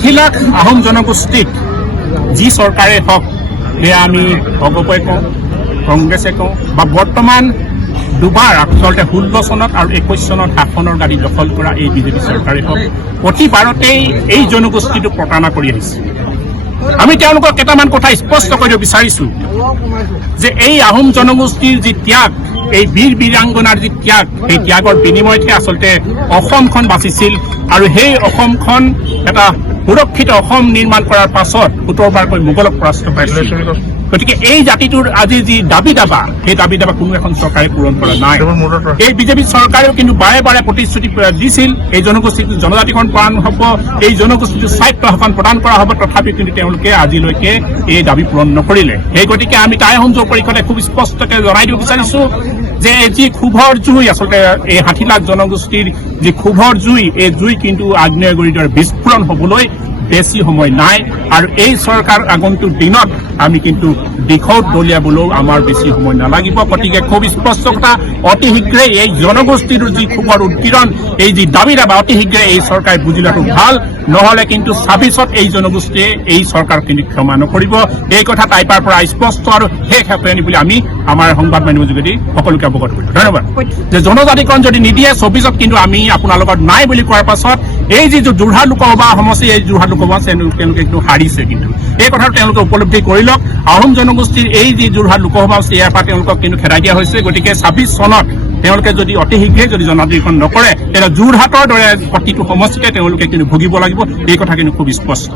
60 লাখ আহোম জনগোষ্ঠীক যি চৰকাৰে হওক সেয়া আমি ভগৱই কওঁ, কংগ্ৰেছে কওঁ বা বৰ্তমান দুবাৰ আচলতে 16 চনত আৰু 21 চনত শাসনৰ গাড়ী দখল কৰা এই বিজেপি চৰকাৰে হওক প্ৰতিবাৰতেই এই জনগোষ্ঠীটো প্ৰতাৰণা কৰি আহিছে। আমি তেওঁলোকক কেইটামান কথা স্পষ্ট কৰিব বিচাৰিছো যে এই আহোম জনগোষ্ঠীৰ যি ত্যাগ, এই বীৰ বীৰাংগনাৰ যি ত্যাগ, সেই ত্যাগৰ বিনিময়তহে আচলতে অসমখন বাচিছিল আৰু সেই অসমখন এটা সুৰক্ষিত অসম নিৰ্মাণ কৰাৰ পাছত 17বাৰকৈ মোগলক পৰাস্ত পাইছিল। গতিকে এই জাতিটোৰ আজি যি দাবী দাবা, সেই দাবী দাবা কোনো এখন চৰকাৰে পূৰণ কৰা নাই। এই বিজেপি চৰকাৰেও কিন্তু বাৰে বাৰে প্ৰতিশ্ৰুতি দিছিল এই জনগোষ্ঠীটো জনজাতিকৰণ কৰা হ'ব, এই জনগোষ্ঠীটো স্বায়ত্ব শাসন প্ৰদান কৰা হ'ব, তথাপিও কিন্তু তেওঁলোকে আজিলৈকে এই দাবী পূৰণ নকৰিলে। সেই গতিকে আমি টাই সংযোগ পৰিষদে খুব স্পষ্টকৈ জনাই দিব বিচাৰিছো যে যি ক্ষোভৰ জুই, আচলতে এই 60 লাখ জনগোষ্ঠীৰ যি ক্ষোভৰ জুই, এই জুই কিন্তু আগ্নেয়গিৰিৰ দৰে বিস্ফোৰণ হ'বলৈ বেছি সময় নাই আৰু এই চৰকাৰ আগন্তুক দিনত আমি কিন্তু দিশত দলিয়াবলৈও আমাৰ বেছি সময় নালাগিব। গতিকে খুব স্পষ্ট কথা, অতি শীঘ্ৰে এই জনগোষ্ঠীৰ যি ক্ষোভৰ উৎপীড়ন, এই যি দাবী দাবা অতি শীঘ্ৰে এই চৰকাৰে বুজি লোৱাটো ভাল, নহ'লে কিন্তু 26ত এই জনগোষ্ঠীয়ে এই চৰকাৰ কিন্তু ক্ষমা নকৰিব। এই কথা টাইপাৰ পৰা স্পষ্ট আৰু শেষ হয়নি বুলি আমি আমাৰ সংবাদ মাধ্যমৰ যোগেদি সকলোকে অৱগত কৰিলোঁ। ধন্যবাদ। যে জনজাতিকৰণ যদি নিদিয়ে 24ত কিন্তু আমি আপোনালোকৰ নাই বুলি কোৱাৰ পাছত এই যি যোৰহাট লোকসভা সমষ্টি, এই যোৰহাট লোকসভা তেওঁলোকে কিন্তু হাৰিছে। কিন্তু এই কথাটো তেওঁলোকে উপলব্ধি কৰি লওক। আহোম জনগোষ্ঠীৰ এই যি যোৰহাট লোকসভা সমষ্টি, ইয়াৰ পৰা তেওঁলোকক কিন্তু খেদাই দিয়া হৈছে। গতিকে 26 চনত তেওঁলোকে যদি অতি শীঘ্ৰে যদি জনজাতিকৰণ নকৰে, তেতিয়া যোৰহাটৰ দৰে প্ৰতিটো সমষ্টিতে তেওঁলোকে কিন্তু ভুগিব লাগিব। এই কথা কিন্তু খুব স্পষ্ট।